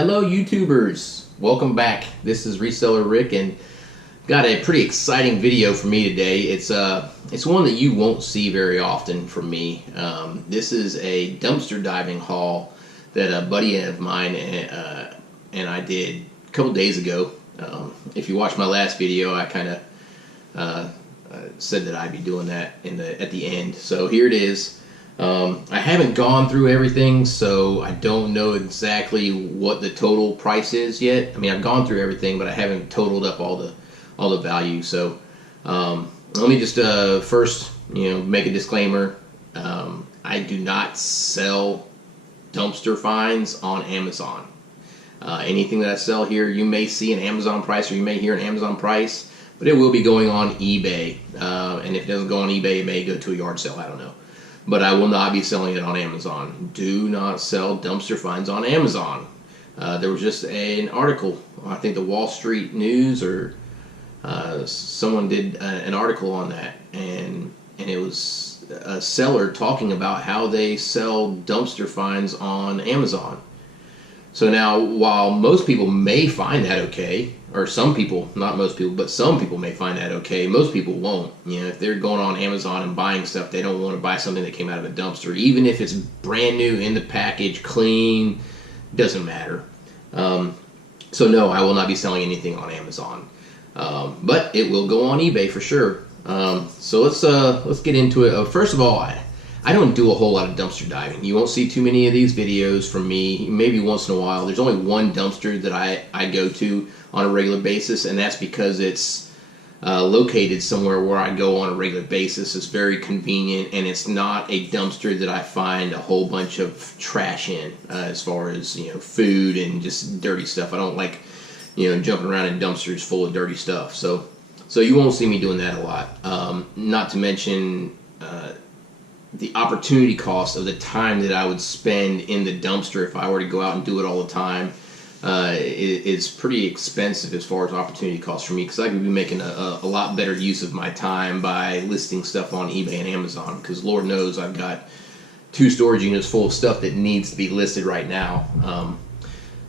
Hello YouTubers, welcome back. This is Reseller Rick and got a pretty exciting video for me today. It's one that you won't see very often from me. This is a dumpster diving haul that a buddy of mine and I did a couple days ago. If you watched my last video, I kind of said that I'd be doing that at the end. So here it is. I haven't gone through everything, so I don't know exactly what the total price is yet. I mean, I've gone through everything, but I haven't totaled up all the value. So let me just first, make a disclaimer. I do not sell dumpster finds on Amazon. Anything that I sell here, you may see an Amazon price or you may hear an Amazon price, but it will be going on eBay. And if it doesn't go on eBay, it may go to a yard sale. I don't know. But I will not be selling it on Amazon. Do not sell dumpster finds on Amazon. There was just an article, I think the Wall Street News or someone did an article on that, and it was a seller talking about how they sell dumpster finds on Amazon. So now, while most people may find that okay, or some people, not most people, but some people may find that okay, most people won't. If they're going on Amazon and buying stuff, they don't want to buy something that came out of a dumpster. Even if it's brand new, in the package, clean, doesn't matter. So no, I will not be selling anything on Amazon. But it will go on eBay for sure. So let's get into it. First of all, I don't do a whole lot of dumpster diving. You won't see too many of these videos from me, maybe once in a while. There's only one dumpster that I go to on a regular basis, and that's because it's located somewhere where I go on a regular basis. It's very convenient, and it's not a dumpster that I find a whole bunch of trash in, as far as food and just dirty stuff. I don't like jumping around in dumpsters full of dirty stuff. So you won't see me doing that a lot. Not to mention the opportunity cost of the time that I would spend in the dumpster if I were to go out and do it all the time is pretty expensive as far as opportunity cost for me, because I could be making a lot better use of my time by listing stuff on eBay and Amazon, because Lord knows I've got 2 storage units full of stuff that needs to be listed right now,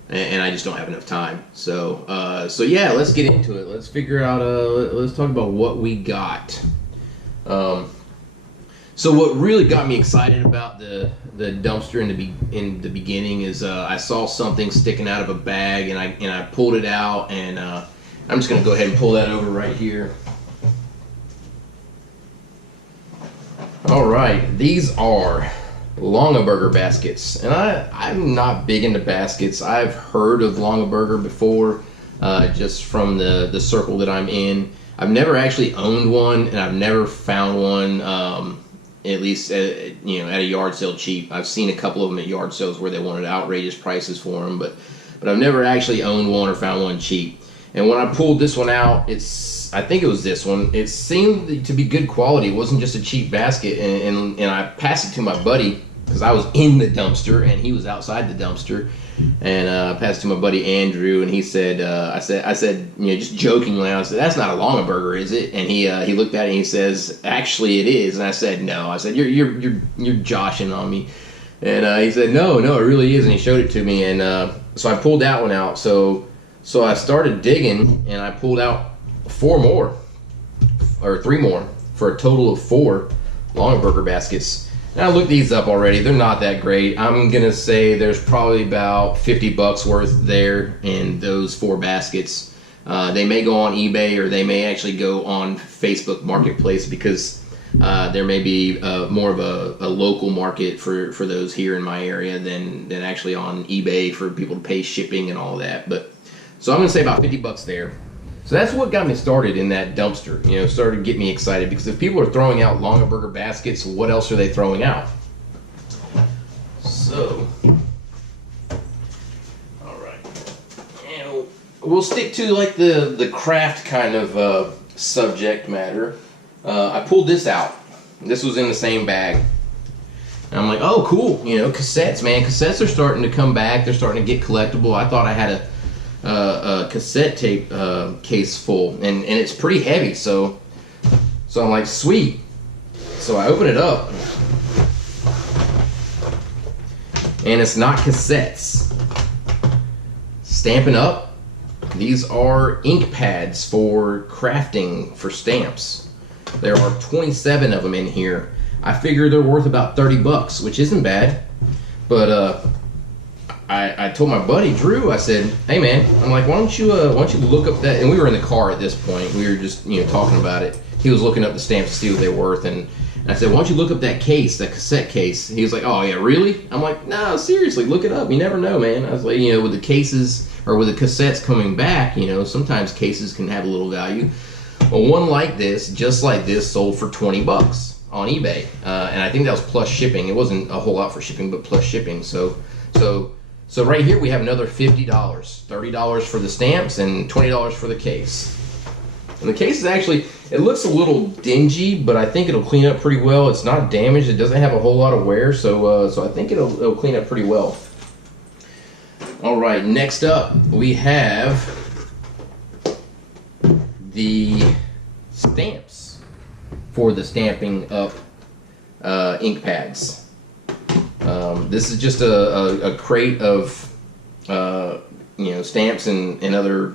and I just don't have enough time. So yeah, let's get into it. Let's figure out, let's talk about what we got. So what really got me excited about the dumpster in the beginning is I saw something sticking out of a bag, and I pulled it out, and I'm just gonna go ahead and pull that over right here. All right, these are Longaberger baskets, and I'm not big into baskets. I've heard of Longaberger before, just from the circle that I'm in. I've never actually owned one, and I've never found one. At least at a yard sale cheap. I've seen a couple of them at yard sales where they wanted outrageous prices for them, but I've never actually owned one or found one cheap. And when I pulled this one out, I think it was this one, it seemed to be good quality. It wasn't just a cheap basket, and I passed it to my buddy because I was in the dumpster and he was outside the dumpster, and I passed it to my buddy Andrew, and he said, I said, just jokingly, I said, "That's not a Longaberger, is it?" And he looked at it and he says, "Actually, it is." And I said, "No." I said, "You're joshing on me." And he said, "No, it really is." And he showed it to me, and so I pulled that one out. So I started digging, and I pulled out 4 more, or 3 more, for a total of 4 Longaberger baskets. And I looked these up already. They're not that great. I'm gonna say there's probably about $50 worth there in those 4 baskets. They may go on eBay, or they may actually go on Facebook Marketplace, because there may be more of a local market for those here in my area than actually on eBay for people to pay shipping and all that. But so I'm gonna say about $50 there. So that's what got me started in that dumpster. Started to get me excited, because if people are throwing out Longaberger baskets, what else are they throwing out? So, all right, and we'll stick to like the craft kind of subject matter. I pulled this out. This was in the same bag. And I'm like, oh, cool. Cassettes, man. Cassettes are starting to come back. They're starting to get collectible. I thought I had a cassette tape case full, and it's pretty heavy, so I'm like, sweet. So I open it up, and it's not cassettes. Stampin' Up! These are ink pads for crafting for stamps. There are 27 of them in here. I figure they're worth about 30 bucks, which isn't bad. But I told my buddy Drew, I said, "Hey man," I'm like, why don't you look up that?" And we were in the car at this point. We were just talking about it. He was looking up the stamps to see what they were worth, and I said, "Why don't you look up that case, that cassette case?" He was like, "Oh yeah, really?" I'm like, "No, seriously, look it up. You never know, man." I was like, with the cases or with the cassettes coming back, sometimes cases can have a little value. Well, one like this, just like this, sold for 20 bucks on eBay, and I think that was plus shipping. It wasn't a whole lot for shipping, but plus shipping. So right here we have another $50, $30 for the stamps and $20 for the case. And the case is actually, it looks a little dingy, but I think it'll clean up pretty well. It's not damaged. It doesn't have a whole lot of wear, so I think it'll clean up pretty well. All right, next up we have the stamps for the Stampin' Up! Ink pads. This is just a crate of stamps and other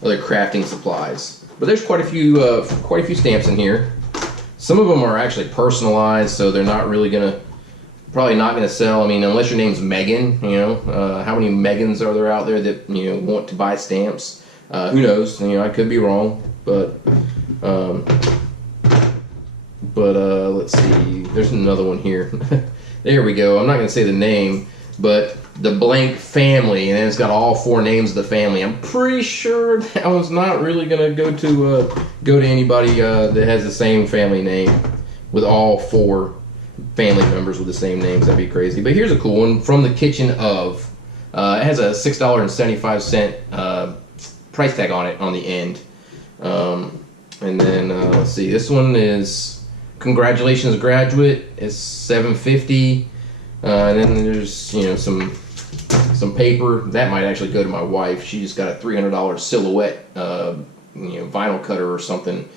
crafting supplies. But there's quite a few stamps in here. Some of them are actually personalized, so they're not really probably not gonna sell. I mean, unless your name's Megan. How many Megans are there out there that want to buy stamps? Who knows? I could be wrong, but let's see. There's another one here. There we go. I'm not gonna say the name, but the blank family, and then it's got all 4 names of the family. I'm pretty sure that one's not really gonna go to anybody that has the same family name with all 4 family members with the same names. That'd be crazy. But here's a cool one from the Kitchen of. It has a $6.75 price tag on it on the end. And then let's see. This one is congratulations graduate. It's $7.50. And then there's some paper that might actually go to my wife. She just got a $300 silhouette vinyl cutter or something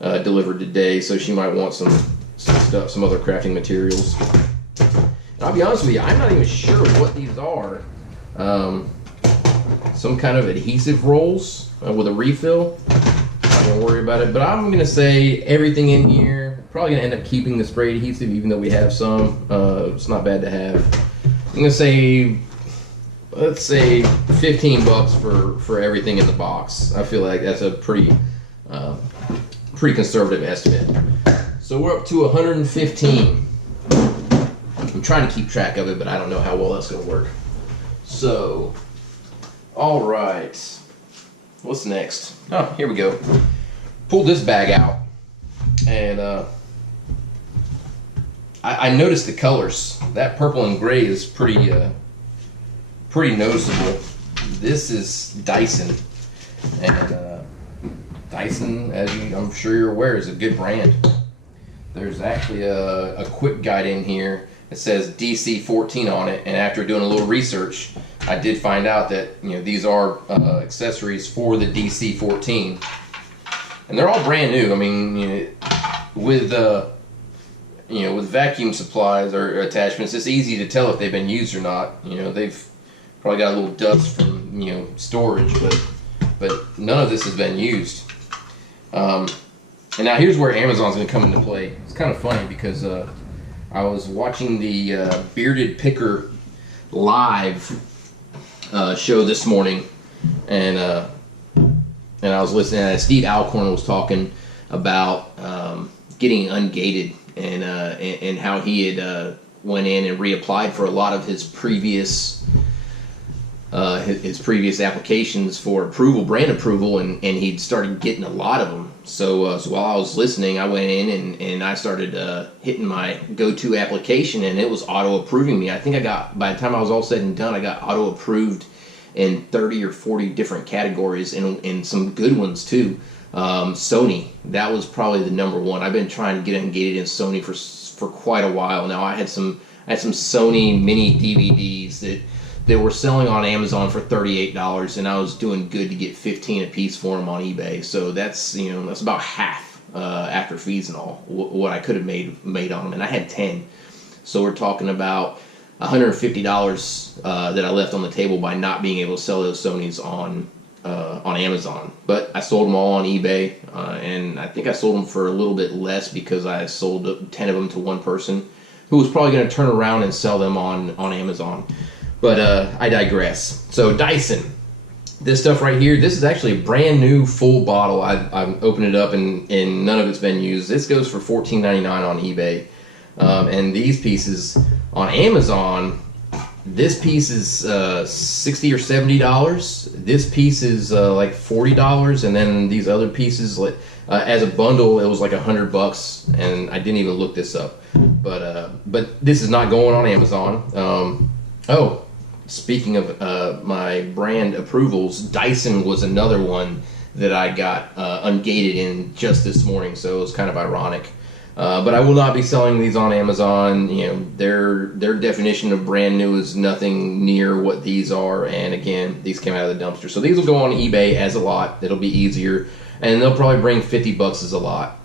delivered today, so she might want some stuff, some other crafting materials. And I'll be honest with you, I'm not even sure what these are. Some kind of adhesive rolls with a refill. I'm not gonna worry about it, but I'm gonna say everything in here. Probably gonna end up keeping the spray adhesive, even though we have some. It's not bad to have. I'm gonna say, let's say 15 bucks for everything in the box. I feel like that's a pretty conservative estimate. So we're up to 115. I'm trying to keep track of it, but I don't know how well that's gonna work. So, all right. What's next? Oh, here we go. Pulled this bag out, and I noticed the colors. That purple and gray is pretty noticeable. This is Dyson, and Dyson, as I'm sure you're aware, is a good brand. There's actually a quick guide in here that says DC14 on it, and after doing a little research, I did find out that these are accessories for the DC14, and they're all brand new. I mean, with vacuum supplies or attachments, it's easy to tell if they've been used or not. They've probably got a little dust from storage, but none of this has been used. And now here's where Amazon's going to come into play. It's kind of funny because I was watching the Bearded Picker live show this morning, and I was listening, and Steve Alcorn was talking about getting ungated, and how he had went in and reapplied for a lot of his previous applications for approval, brand approval, and he'd started getting a lot of them. So while I was listening, I went in and I started hitting my go-to application, and it was auto-approving me. I think I got, by the time I was all said and done, I got auto-approved in 30 or 40 different categories, and some good ones too. Sony, that was probably the number one. I've been trying to get ungated in Sony for quite a while now. I had some Sony mini DVDs that were selling on Amazon for $38, and I was doing good to get 15 a piece for them on eBay. So that's that's about half after fees and all what I could have made on them, and I had 10. So we're talking about $150 that I left on the table by not being able to sell those Sonys on Amazon. But I sold them all on eBay, and I think I sold them for a little bit less because I sold 10 of them to one person who was probably going to turn around and sell them on Amazon. But I digress. So Dyson, this stuff right here, this is actually a brand new full bottle. I've opened it up and none of it's been used. This goes for $14.99 on eBay. And these pieces on Amazon, this piece is $60 or $70. This piece is like $40, and then these other pieces, like as a bundle, it was like $100, and I didn't even look this up. But this is not going on Amazon. Oh, speaking of my brand approvals, Dyson was another one that I got ungated in just this morning, so it was kind of ironic. But I will not be selling these on Amazon. You know, their definition of brand new is nothing near what these are. And again, these came out of the dumpster. So these will go on eBay as a lot. It'll be easier. And they'll probably bring $50 as a lot.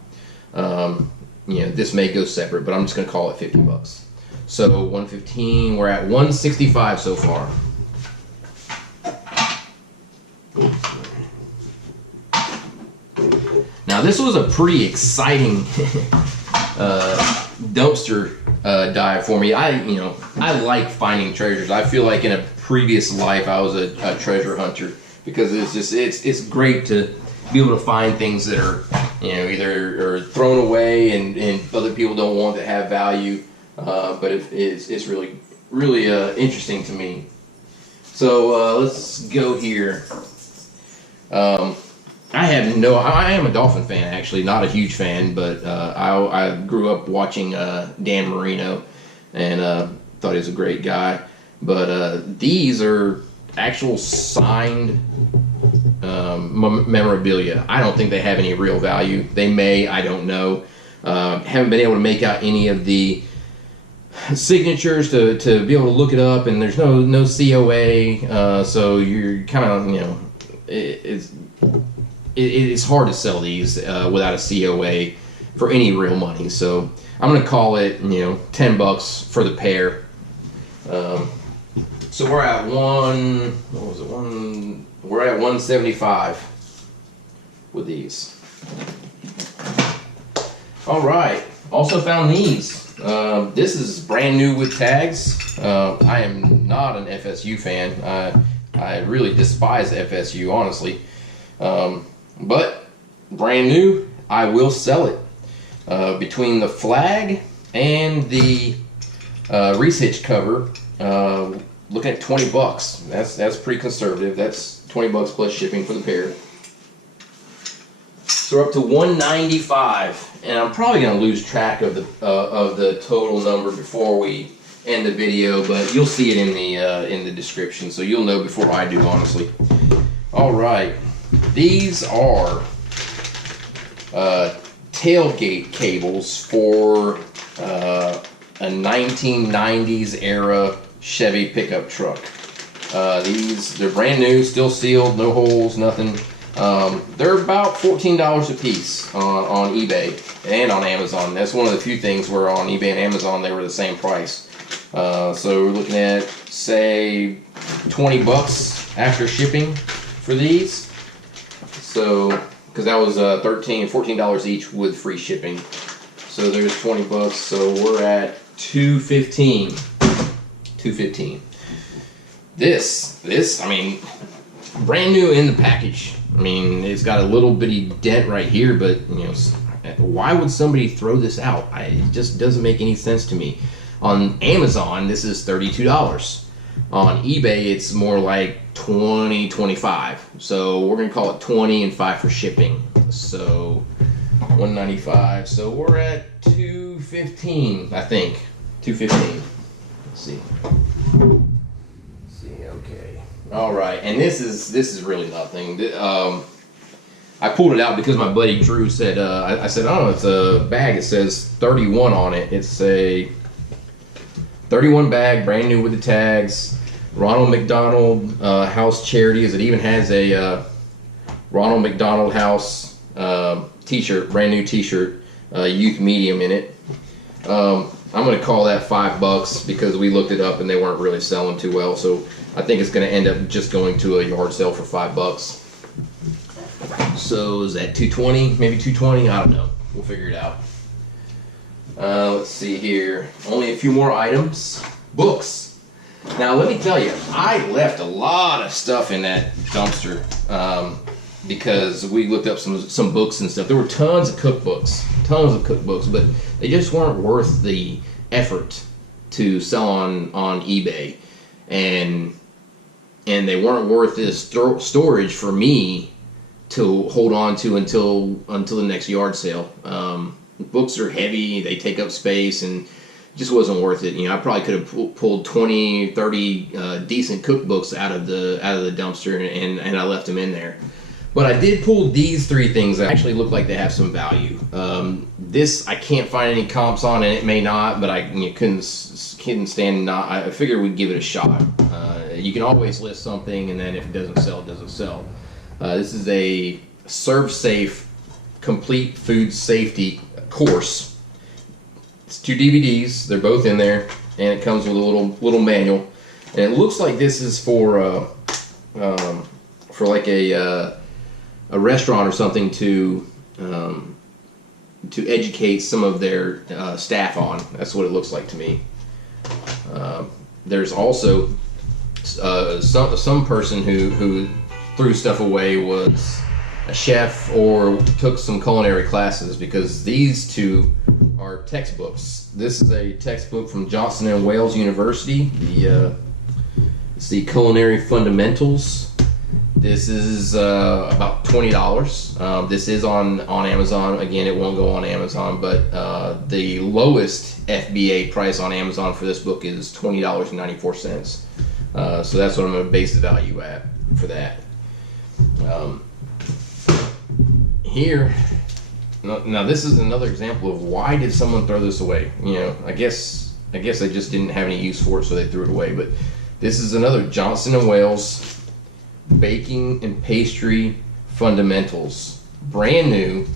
You know, this may go separate, but I'm just going to call it $50. So 115, we're at 165 so far. Now this was a pretty exciting dumpster dive for me. I like finding treasures. I feel like in a previous life I was a treasure hunter, because it's great to be able to find things that are, you know, either are thrown away and other people don't want that have value, but it's really interesting to me. So let's go here. I am a Dolphin fan, actually, not a huge fan, but I grew up watching Dan Marino and thought he was a great guy. But these are actual signed memorabilia. I don't think they have any real value. They may, I don't know. Haven't been able to make out any of the signatures to be able to look it up, and there's no COA, so you're kind of, you know, it's hard to sell these without a COA for any real money. So I'm going to call it, you know, $10 for the pair. So we're at we're at 175 with these. All right. Also found these. This is brand new with tags. I am not an FSU fan. I really despise FSU, honestly. But brand new, I will sell it. Between the flag and the Reese Hitch cover, looking at $20. That's pretty conservative. That's $20 plus shipping for the pair. So we're up to 195, and I'm probably going to lose track of the total number before we end the video, but you'll see it in the description, so you'll know before I do, honestly. All right. These are tailgate cables for a 1990s era Chevy pickup truck. They're brand new, still sealed, no holes, nothing. They're about $14 a piece on eBay and on Amazon. That's one of the few things where on eBay and Amazon they were the same price. So we're looking at, say, $20 after shipping for these. So, because that was $14 each with free shipping. So there's $20. So we're at $215. $215. This, I mean, brand new in the package. I mean, it's got a little bitty dent right here, but you know, why would somebody throw this out? It just doesn't make any sense to me. On Amazon, this is $32. On eBay, it's more like $20, $25. So we're gonna call it $20 and $5 for shipping. So $195. So we're at $215, I think. $215. Let's see. Okay. All right. And this is really nothing. I pulled it out because my buddy Drew said. I said, oh, it's a bag. It says 31 on it. It's a 31 bag, brand new with the tags. Ronald McDonald House Charities. It even has a Ronald McDonald House t-shirt, brand new t-shirt, youth medium in it. I'm going to call that $5 because we looked it up and they weren't really selling too well. So I think it's going to end up just going to a yard sale for $5. So is that 220? Maybe 220? I don't know. We'll figure it out. Let's see here. Only a few more items. Books. Now let me tell you, I left a lot of stuff in that dumpster because we looked up some books and stuff. There were tons of cookbooks, but they just weren't worth the effort to sell on eBay, and they weren't worth the storage for me to hold on to until the next yard sale. Books are heavy, they take up space, and it just wasn't worth it. You know, I probably could have pulled 20, 30 decent cookbooks out of the dumpster, and I left them in there. But I did pull these 3 things that actually look like they have some value. This I can't find any comps on, and it may not, but I couldn't stand not. I figured we'd give it a shot. You can always list something, and then if it doesn't sell, it doesn't sell. This is a ServSafe Complete Food Safety course. It's 2 DVDs. They're both in there, and it comes with a little manual. And it looks like this is for like a restaurant or something to educate some of their staff on. That's what it looks like to me. There's also some person who threw stuff away was a chef or took some culinary classes, because these 2 are textbooks. This is a textbook from Johnson & Wales University. It's the Culinary Fundamentals. This is about $20. This is on Amazon. Again, it won't go on Amazon, but the lowest FBA price on Amazon for this book is $20.94. So that's what I'm going to base the value at for that. Here, now this is another example of why did someone throw this away? You know, I guess they just didn't have any use for it, so they threw it away. But this is another Johnson & Wales Baking and Pastry Fundamentals, brand new,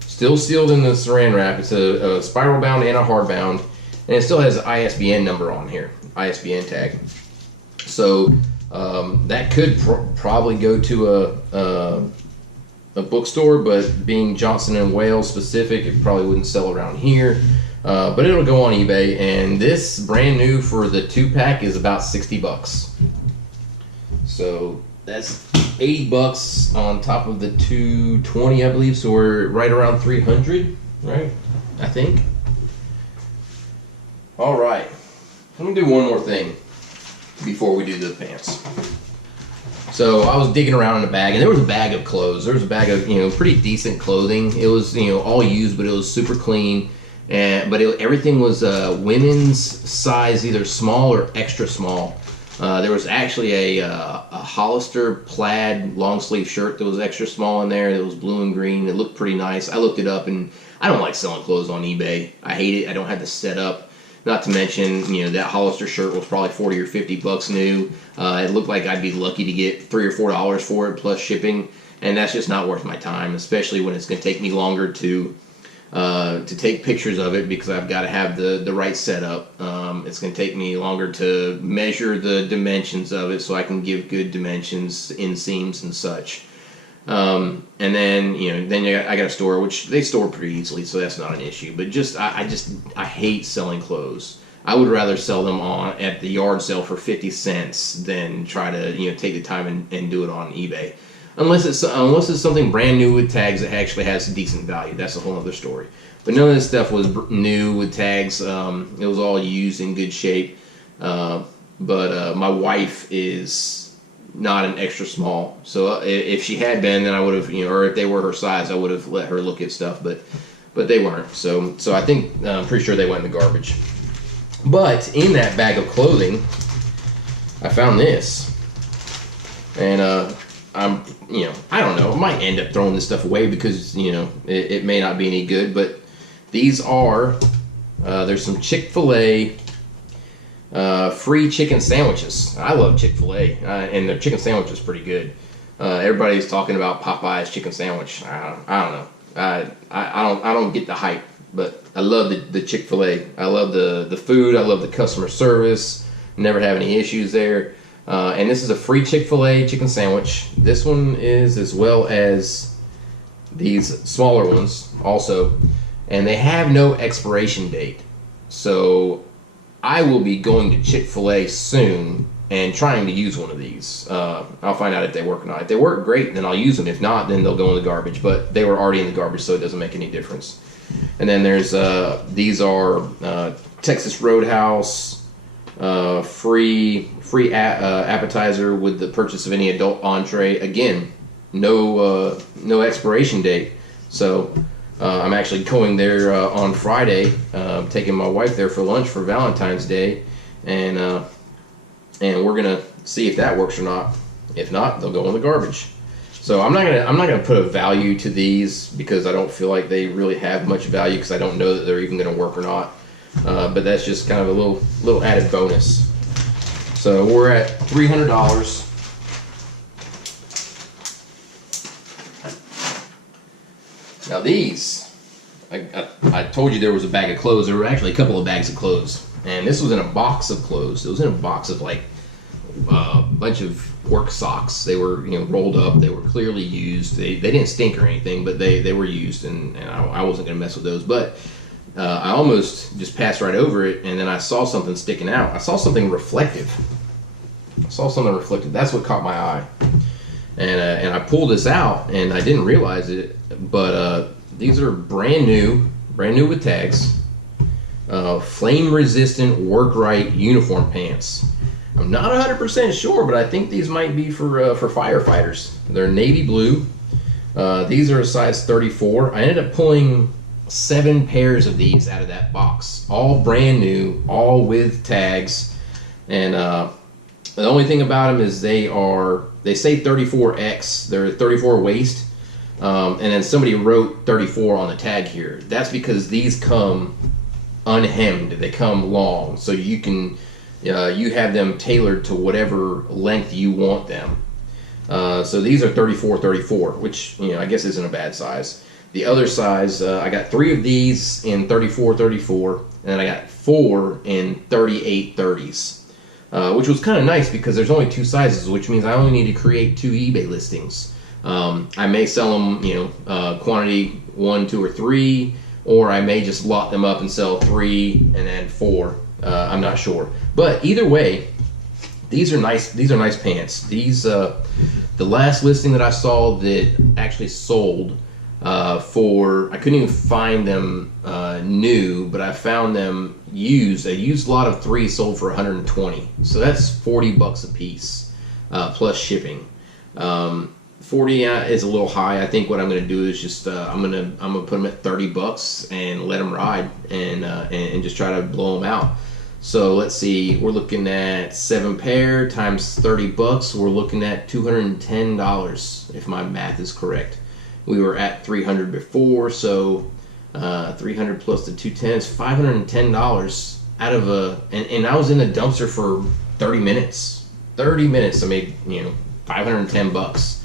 still sealed in the saran wrap. It's a spiral bound and a hard bound, and it still has an ISBN number on here, ISBN tag. So that could probably go to a bookstore, but being Johnson & Wales specific, it probably wouldn't sell around here. But it'll go on eBay, and this brand new for the 2-pack is about $60. So that's $80 on top of the 220, I believe. So we're right around 300, right? I think. All right, let me do one more thing before we do the pants. So I was digging around in the bag, and there was a bag of clothes. There was a bag of pretty decent clothing. It was all used, but it was super clean. But everything was women's size, either small or extra small. There was actually a Hollister plaid long sleeve shirt that was extra small in there. It was blue and green. It looked pretty nice. I looked it up, and I don't like selling clothes on eBay. I hate it. I don't have the setup. Not to mention, that Hollister shirt was probably $40 or $50 new. It looked like I'd be lucky to get $3 or $4 for it plus shipping, and that's just not worth my time, especially when it's going to take me longer to take pictures of it because I've got to have the right setup. It's going to take me longer to measure the dimensions of it so I can give good dimensions, inseams and such. And then I got to store, which they store pretty easily, so that's not an issue. But I hate selling clothes. I would rather sell them at the yard sale for 50 cents than try to take the time and do it on eBay. Unless it's something brand new with tags that actually has decent value. That's a whole other story. But none of this stuff was new with tags. It was all used in good shape. But my wife is not an extra small, so if she had been, then I would have, or if they were her size, I would have let her look at stuff, but they weren't. So I think I'm pretty sure they went in the garbage. But in that bag of clothing, I found this, and I don't know. I might end up throwing this stuff away because it may not be any good. But these are there's some Chick-fil-A. Free chicken sandwiches. I love Chick-fil-A, and their chicken sandwich is pretty good. Everybody's talking about Popeye's chicken sandwich. I don't know. I don't get the hype, but I love the Chick-fil-A. I love the food. I love the customer service. Never have any issues there. And this is a free Chick-fil-A chicken sandwich. This one is, as well as these smaller ones also. And they have no expiration date. So I will be going to Chick-fil-A soon and trying to use one of these. I'll find out if they work or not. If they work, great, then I'll use them. If not, then they'll go in the garbage. But they were already in the garbage, so it doesn't make any difference. And then there's these are Texas Roadhouse free appetizer with the purchase of any adult entree. Again, no expiration date. So I'm actually going there on Friday, taking my wife there for lunch for Valentine's Day, and we're gonna see if that works or not. If not, they'll go in the garbage. So I'm not gonna put a value to these because I don't feel like they really have much value because I don't know that they're even gonna work or not. But that's just kind of a little added bonus. So we're at $300. Now these, I told you there was a bag of clothes. There were actually a couple of bags of clothes, and this was in a box of clothes. It was in a box of like a bunch of work socks. They were rolled up. They were clearly used. They didn't stink or anything, but they were used, and I wasn't gonna mess with those. But I almost just passed right over it, and then I saw something sticking out. I saw something reflective. That's what caught my eye, and I pulled this out, and I didn't realize it, but these are brand new with tags. Flame resistant Workrite uniform pants. I'm not 100% sure, but I think these might be for firefighters. They're navy blue. These are a size 34. I ended up pulling 7 pairs of these out of that box, all brand new, all with tags. And the only thing about them is they say 34X. They're 34 waist, and then somebody wrote 34 on the tag here. That's because these come unhemmed. They come long, so you can you have them tailored to whatever length you want them. So these are 34, which I guess isn't a bad size. The other size, I got 3 of these in 34, and then I got 4 in 38 30s, which was kind of nice because there's only 2 sizes, which means I only need to create 2 eBay listings. I may sell them, quantity 1, 2, or 3, or I may just lot them up and sell 3 and then 4. I'm not sure, but either way, these are nice. These are nice pants. These the last listing that I saw that actually sold for, I couldn't even find them new, but I found them used. A used lot of 3 sold for $120, so that's $40 a piece plus shipping. 40 is a little high. I think what I'm going to do is just I'm gonna put them at $30 and let them ride and just try to blow them out. So let's see, we're looking at 7 pair times $30. We're looking at $210 if my math is correct. We were at $300 before, so 300 plus the 210 is $510 out of and I was in the dumpster for 30 minutes. 30 minutes. I made $510.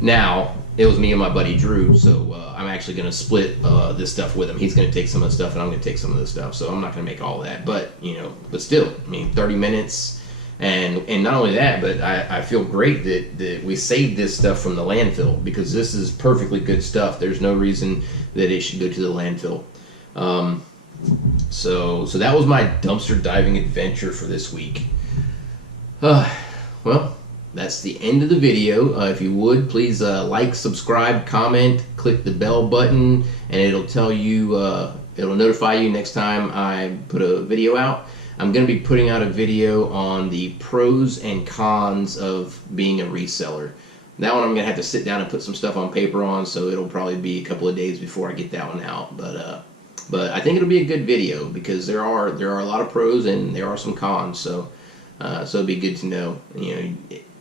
Now it was me and my buddy Drew, so I'm actually going to split this stuff with him. He's going to take some of the stuff, and I'm going to take some of the stuff. So I'm not going to make all of that, but but still, I mean, 30 minutes, and not only that, but I feel great that we saved this stuff from the landfill because this is perfectly good stuff. There's no reason that it should go to the landfill. So that was my dumpster diving adventure for this week. Well, that's the end of the video. If you would, please like, subscribe, comment, click the bell button, and it'll tell you, it'll notify you next time I put a video out. I'm going to be putting out a video on the pros and cons of being a reseller. That one I'm going to have to sit down and put some stuff on paper on, so it'll probably be a couple of days before I get that one out. But I think it'll be a good video because there are a lot of pros and there are some cons. So it'd be good to know.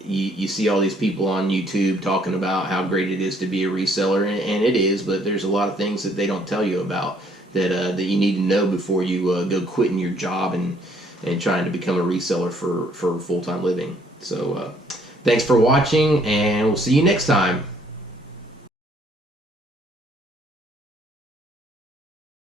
You see all these people on YouTube talking about how great it is to be a reseller, and it is, but there's a lot of things that they don't tell you about that you need to know before you go quitting your job and trying to become a reseller for full-time living. So thanks for watching, and we'll see you next time.